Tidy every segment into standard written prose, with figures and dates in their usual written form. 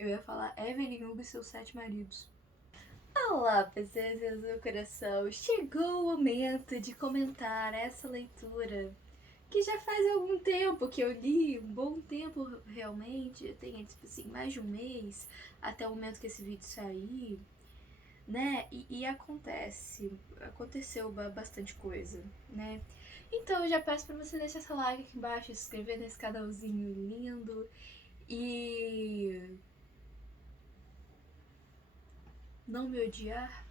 Eu ia falar Evelyn Hugo e seus 7 maridos. Olá, princesas do meu coração! Chegou o momento de comentar essa leitura que já faz algum tempo que eu li, um bom tempo realmente, tem tipo assim, mais de um mês até o momento que esse vídeo sair, né? E aconteceu bastante coisa, né? Então eu já peço pra você deixar seu like aqui embaixo, se inscrever nesse canalzinho lindo e não me odiar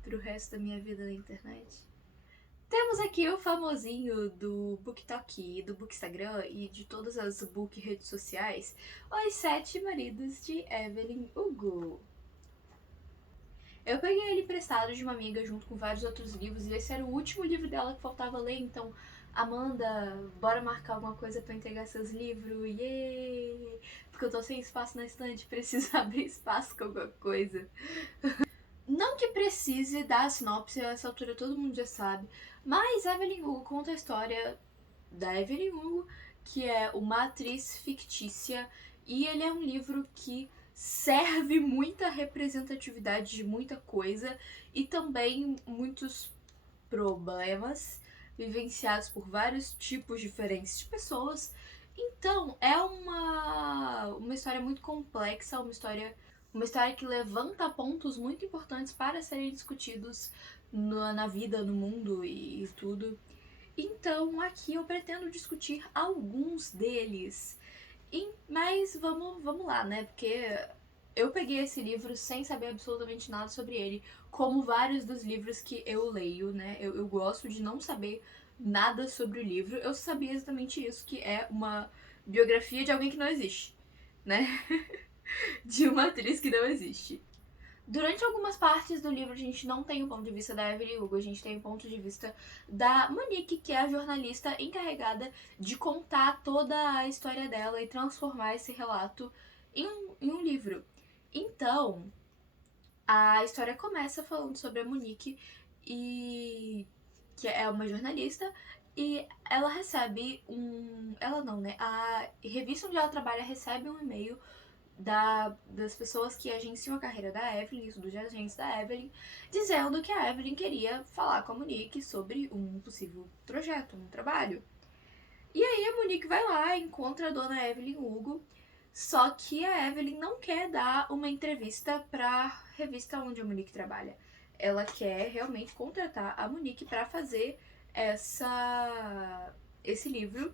pro resto da minha vida na internet. Temos aqui o famosinho do BookTok, do Bookstagram e de todas as book redes sociais, Os 7 Maridos de Evelyn Hugo. Eu peguei ele emprestado de uma amiga junto com vários outros livros e esse era o último livro dela que faltava ler, então Amanda, bora marcar alguma coisa pra entregar seus livros, yay! Porque eu tô sem espaço na estante, preciso abrir espaço com alguma coisa. Não que precise dar a sinopse, a essa altura todo mundo já sabe, mas Evelyn Hugo conta a história da Evelyn Hugo, que é uma atriz fictícia, e ele é um livro que serve muita representatividade de muita coisa e também muitos problemas vivenciados por vários tipos diferentes de pessoas. Então, é uma história muito complexa, uma história que levanta pontos muito importantes para serem discutidos na vida, no mundo e tudo. Então, aqui eu pretendo discutir alguns deles. Mas vamos lá, né? Porque eu peguei esse livro sem saber absolutamente nada sobre ele, como vários dos livros que eu leio, né? Eu gosto de não saber nada sobre o livro. Eu sabia exatamente isso, que é uma biografia de alguém que não existe, né? De uma atriz que não existe. Durante algumas partes do livro a gente não tem o ponto de vista da Evelyn Hugo, a gente tem o ponto de vista da Monique, que é a jornalista encarregada de contar toda a história dela e transformar esse relato em um livro. Então, a história começa falando sobre a Monique, que é uma jornalista, e ela recebe um... Ela não, né? A revista onde ela trabalha recebe um e-mail das pessoas que agenciam a carreira da Evelyn, isso dos agentes da Evelyn, dizendo que a Evelyn queria falar com a Monique sobre um possível projeto, um trabalho. E aí a Monique vai lá, encontra a dona Evelyn Hugo, só que a Evelyn não quer dar uma entrevista pra revista onde a Monique trabalha. Ela quer realmente contratar a Monique para fazer esse livro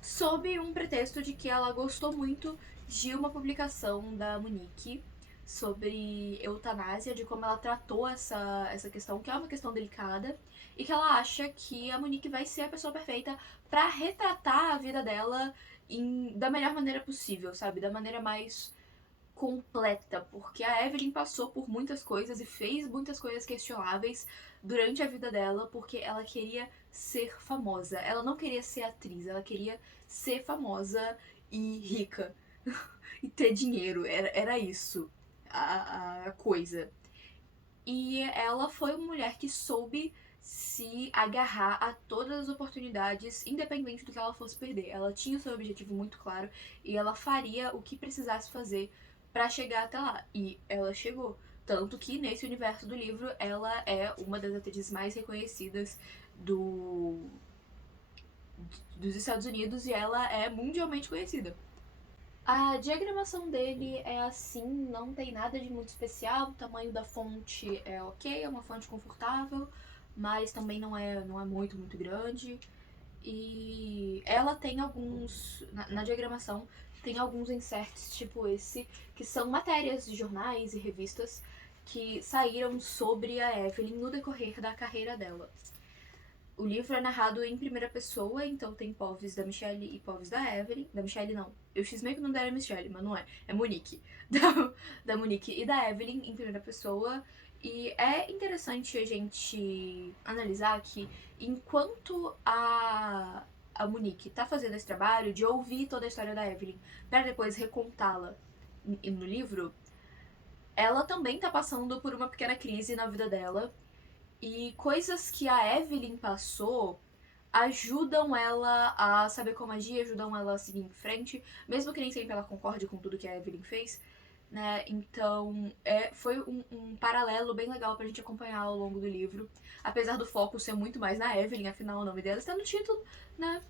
sob um pretexto de que ela gostou muito de uma publicação da Monique sobre eutanásia, de como ela tratou essa questão, que é uma questão delicada, e que ela acha que a Monique vai ser a pessoa perfeita para retratar a vida dela da melhor maneira possível, sabe? Da maneira mais completa, porque a Evelyn passou por muitas coisas e fez muitas coisas questionáveis durante a vida dela, porque ela queria ser famosa. Ela não queria ser atriz, ela queria ser famosa e rica. E ter dinheiro, era isso a coisa. E ela foi uma mulher que soube se agarrar a todas as oportunidades, independente do que ela fosse perder. Ela tinha o seu objetivo muito claro e ela faria o que precisasse fazer para chegar até lá. E ela chegou. Tanto que nesse universo do livro ela é uma das atrizes mais reconhecidas dos Estados Unidos e ela é mundialmente conhecida. A diagramação dele é assim, não tem nada de muito especial, o tamanho da fonte é ok, é uma fonte confortável, mas também não é muito grande. E ela tem alguns, na diagramação, tem alguns inserts tipo esse, que são matérias de jornais e revistas que saíram sobre a Evelyn no decorrer da carreira dela. O livro é narrado em primeira pessoa, então tem povos da Michelle e povos da Evelyn. Da Michelle, não. Eu cismei que o nome dela é Michelle, mas não é. É Monique. Da Monique e da Evelyn em primeira pessoa. E é interessante a gente analisar que enquanto a Monique tá fazendo esse trabalho de ouvir toda a história da Evelyn para depois recontá-la no livro, ela também tá passando por uma pequena crise na vida dela. E coisas que a Evelyn passou, ajudam ela a saber como agir, ajudam ela a seguir em frente, mesmo que nem sempre ela concorde com tudo que a Evelyn fez, né? Então, foi um paralelo bem legal pra gente acompanhar ao longo do livro, apesar do foco ser muito mais na Evelyn, afinal o nome dela está no título, né?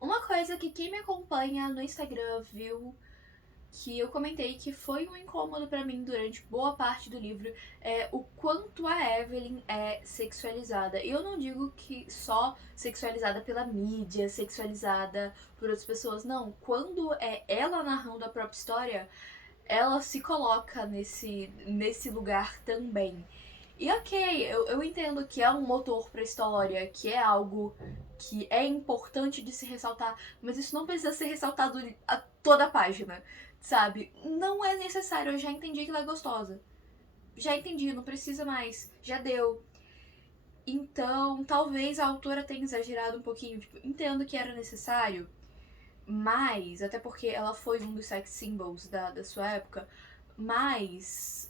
Uma coisa que quem me acompanha no Instagram viu que eu comentei que foi um incômodo pra mim durante boa parte do livro é o quanto a Evelyn é sexualizada. E eu não digo que só sexualizada pela mídia, sexualizada por outras pessoas, não. Quando é ela narrando a própria história, ela se coloca nesse lugar também. E ok, eu entendo que é um motor pra história, que é algo que é importante de se ressaltar, mas isso não precisa ser ressaltado a toda a página, sabe? Não é necessário, eu já entendi que ela é gostosa. Já entendi, não precisa mais, já deu. Então, talvez a autora tenha exagerado um pouquinho, tipo, entendo que era necessário, mas, até porque ela foi um dos sex symbols da sua época, mas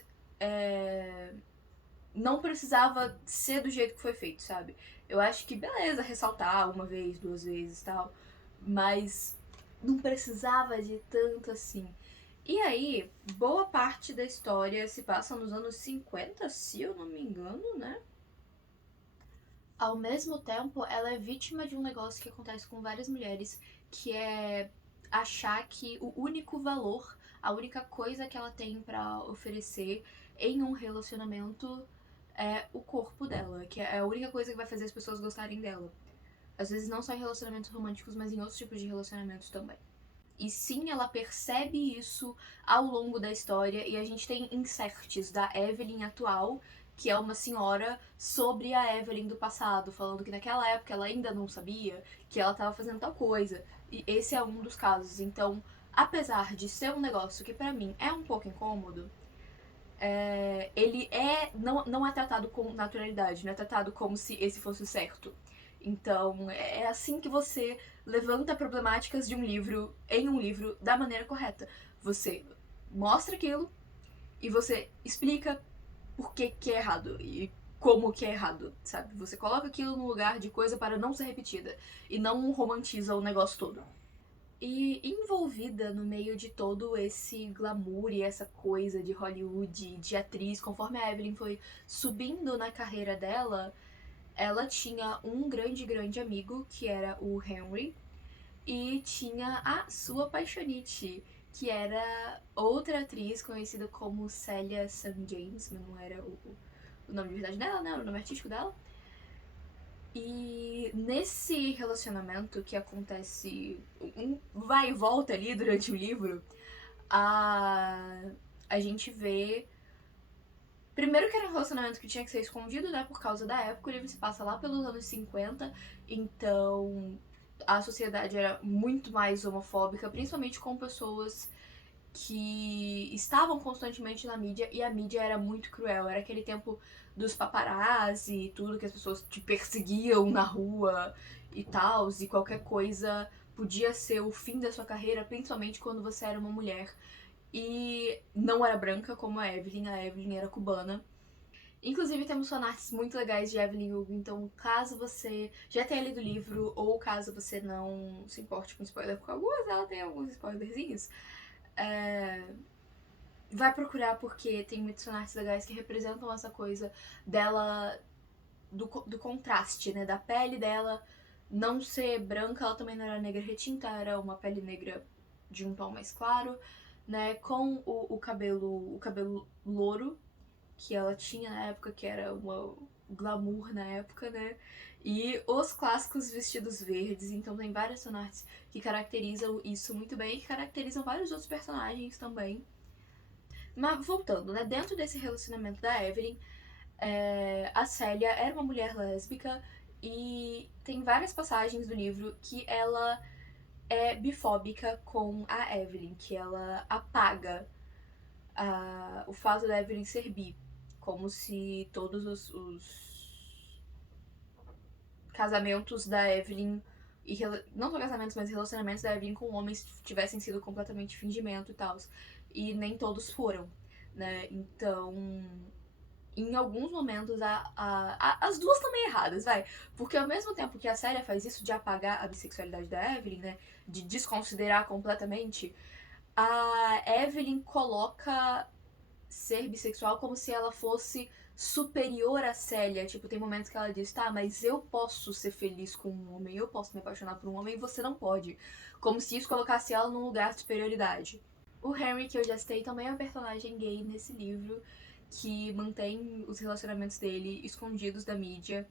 não precisava ser do jeito que foi feito, sabe? Eu acho que beleza ressaltar uma vez, duas vezes e tal, mas não precisava de tanto assim. E aí, boa parte da história se passa nos anos 50, se eu não me engano, né? Ao mesmo tempo, ela é vítima de um negócio que acontece com várias mulheres, que é achar que o único valor, a única coisa que ela tem pra oferecer em um relacionamento é o corpo dela, que é a única coisa que vai fazer as pessoas gostarem dela. Às vezes não só em relacionamentos românticos, mas em outros tipos de relacionamentos também. E sim, ela percebe isso ao longo da história, e a gente tem inserts da Evelyn atual, que é uma senhora, sobre a Evelyn do passado, falando que naquela época ela ainda não sabia que ela estava fazendo tal coisa. E esse é um dos casos. Então, apesar de ser um negócio que pra mim é um pouco incômodo, ele não é tratado com naturalidade, não é tratado como se esse fosse o certo. Então, é assim que você levanta problemáticas de um livro em um livro da maneira correta. Você mostra aquilo e você explica por que é errado e como que é errado, sabe? Você coloca aquilo no lugar de coisa para não ser repetida e não romantiza o negócio todo. E envolvida no meio de todo esse glamour e essa coisa de Hollywood, de atriz, conforme a Evelyn foi subindo na carreira dela, ela tinha um grande, grande amigo, que era o Henry, e tinha a sua paixonite, que era outra atriz conhecida como Celia St. James, mas não era o nome de verdade dela, né? Era o nome artístico dela. E nesse relacionamento que acontece um vai e volta ali durante o livro, a gente vê. Primeiro que era um relacionamento que tinha que ser escondido, né? Por causa da época, o livro se passa lá pelos anos 50, então a sociedade era muito mais homofóbica, principalmente com pessoas que estavam constantemente na mídia, e a mídia era muito cruel. Era aquele tempo dos paparazzi e tudo, que as pessoas te perseguiam na rua e tal, e qualquer coisa podia ser o fim da sua carreira, principalmente quando você era uma mulher. E não era branca como a Evelyn era cubana. Inclusive, temos fanarts muito legais de Evelyn Hugo, então caso você já tenha lido o livro, ou caso você não se importe com spoiler, porque algumas ela tem alguns spoilerzinhos, vai procurar, porque tem muitos fanarts legais que representam essa coisa dela, do contraste, né? Da pele dela não ser branca, ela também não era negra retinta, era uma pele negra de um tom mais claro, né? Com o cabelo louro que ela tinha na época, que era uma glamour na época, né? E os clássicos vestidos verdes, então tem várias fanarts que caracterizam isso muito bem, que caracterizam vários outros personagens também. Mas voltando, né? Dentro desse relacionamento da Evelyn, a Célia era uma mulher lésbica e tem várias passagens do livro que ela é bifóbica com a Evelyn, que ela apaga o fato da Evelyn ser bi, como se todos os casamentos da Evelyn, e não só casamentos, mas relacionamentos da Evelyn com homens tivessem sido completamente fingimento e tal. E nem todos foram, né? Então, em alguns momentos as duas estão meio erradas, vai. Porque ao mesmo tempo que a série faz isso de apagar a bissexualidade da Evelyn, né? De desconsiderar completamente, a Evelyn coloca ser bissexual como se ela fosse superior à Célia. Tipo, tem momentos que ela diz, tá, mas eu posso ser feliz com um homem, eu posso me apaixonar por um homem e você não pode. Como se isso colocasse ela num lugar de superioridade. O Henry, que eu já citei, também é um personagem gay nesse livro, que mantém os relacionamentos dele escondidos da mídia.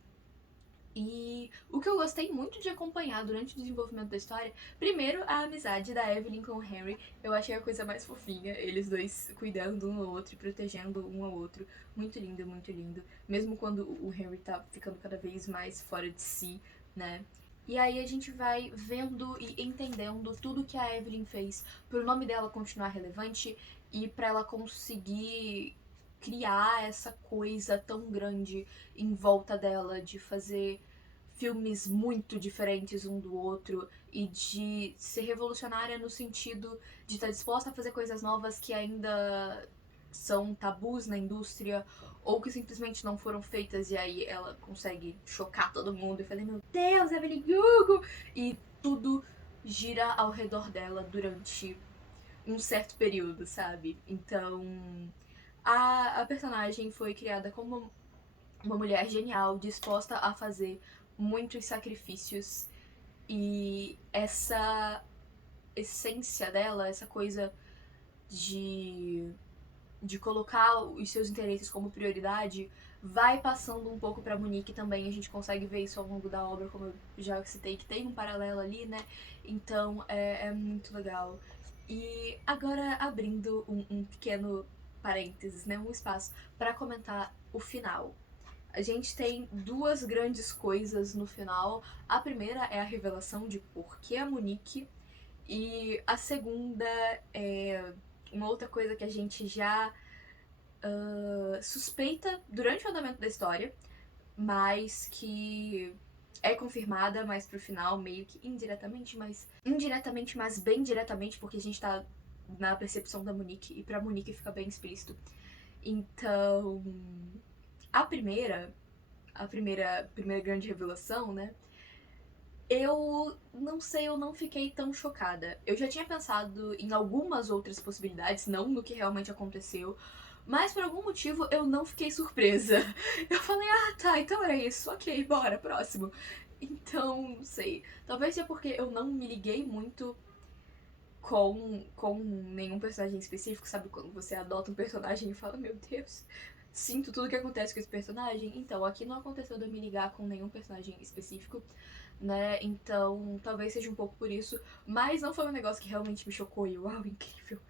E o que eu gostei muito de acompanhar durante o desenvolvimento da história, primeiro a amizade da Evelyn com o Henry, eu achei a coisa mais fofinha, eles dois cuidando um ao outro e protegendo um ao outro, muito lindo, muito lindo, mesmo quando o Henry tá ficando cada vez mais fora de si, né? E aí a gente vai vendo e entendendo tudo que a Evelyn fez pro nome dela continuar relevante e pra ela conseguir criar essa coisa tão grande em volta dela, de fazer filmes muito diferentes um do outro e de ser revolucionária no sentido de estar disposta a fazer coisas novas que ainda são tabus na indústria ou que simplesmente não foram feitas, e aí ela consegue chocar todo mundo e falar, meu Deus, Evelyn Hugo! E tudo gira ao redor dela durante um certo período, sabe? Então, a personagem foi criada como uma mulher genial, disposta a fazer muitos sacrifícios, e essa essência dela, essa coisa de colocar os seus interesses como prioridade, vai passando um pouco pra Monique também. A gente consegue ver isso ao longo da obra, como eu já citei, que tem um paralelo ali, né? Então é muito legal. E agora abrindo um pequeno parênteses, né? Um espaço para comentar o final. A gente tem duas grandes coisas no final. A primeira é a revelação de por que a Monique, e a segunda é uma outra coisa que a gente já suspeita durante o andamento da história, mas que é confirmada mais pro final, meio que indiretamente, mas bem diretamente, porque a gente tá na percepção da Monique e pra Monique fica bem explícito. Então, a primeira grande revelação, né? Eu não sei, eu não fiquei tão chocada. Eu já tinha pensado em algumas outras possibilidades, não no que realmente aconteceu, mas por algum motivo eu não fiquei surpresa. Eu falei, ah tá, então era isso, ok, bora, próximo. Então, não sei. Talvez seja porque eu não me liguei muito com nenhum personagem específico, sabe? Quando você adota um personagem e fala, meu Deus, sinto tudo que acontece com esse personagem. Então, aqui não aconteceu de eu me ligar com nenhum personagem específico, né? Então, talvez seja um pouco por isso. Mas não foi um negócio que realmente me chocou e uau, incrível.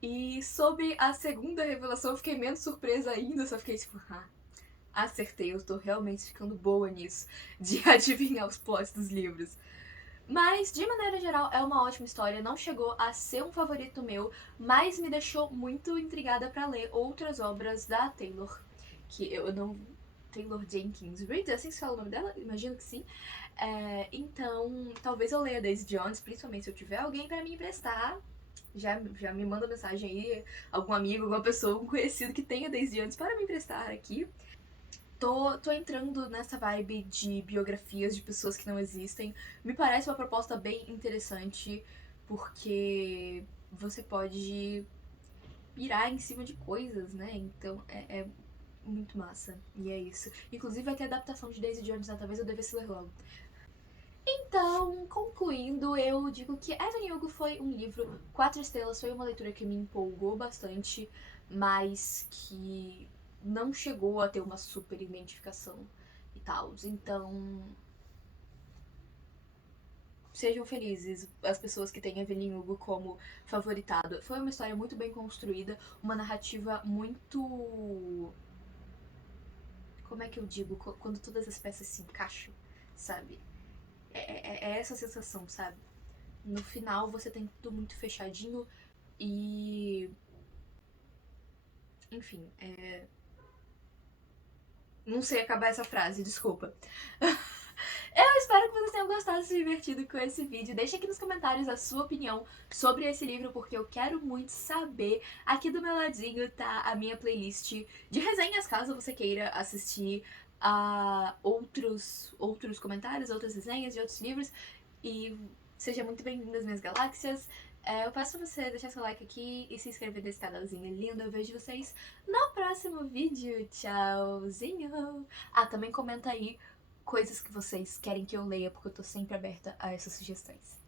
E sobre a segunda revelação, eu fiquei menos surpresa ainda, só fiquei tipo, ah, acertei, eu tô realmente ficando boa nisso, de adivinhar os plots dos livros. Mas, de maneira geral, é uma ótima história. Não chegou a ser um favorito meu, mas me deixou muito intrigada pra ler outras obras da Taylor. Que eu não. Taylor Jenkins Reid, é assim que se fala o nome dela? Imagino que sim. Então, talvez eu leia Daisy Jones, principalmente se eu tiver alguém pra me emprestar. Já me manda mensagem aí, algum amigo, alguma pessoa, um conhecido que tenha Daisy Jones para me emprestar aqui. Tô entrando nessa vibe de biografias de pessoas que não existem. Me parece uma proposta bem interessante, porque você pode pirar em cima de coisas, né? Então é muito massa. E é isso. Inclusive vai ter adaptação de Daisy Jones, né? Talvez eu devesse ler logo. Então, concluindo, eu digo que Evan Hugo foi um livro 4 estrelas, foi uma leitura que me empolgou bastante, mas que não chegou a ter uma super identificação e tal. Então, sejam felizes as pessoas que têm Evelyn Hugo como favoritado. Foi uma história muito bem construída, uma narrativa muito... Como é que eu digo? Quando todas as peças se encaixam, sabe? É essa sensação, sabe? No final você tem tudo muito fechadinho e. Enfim, não sei acabar essa frase, desculpa. Eu espero que vocês tenham gostado e se divertido com esse vídeo. Deixa aqui nos comentários a sua opinião sobre esse livro, porque eu quero muito saber. Aqui do meu ladinho tá a minha playlist de resenhas, caso você queira assistir a outros comentários, outras resenhas de outros livros. E seja muito bem-vindo às minhas galáxias. Eu peço pra você deixar seu like aqui e se inscrever nesse canalzinho lindo. Eu vejo vocês no próximo vídeo. Tchauzinho! Ah, também comenta aí coisas que vocês querem que eu leia, porque eu tô sempre aberta a essas sugestões.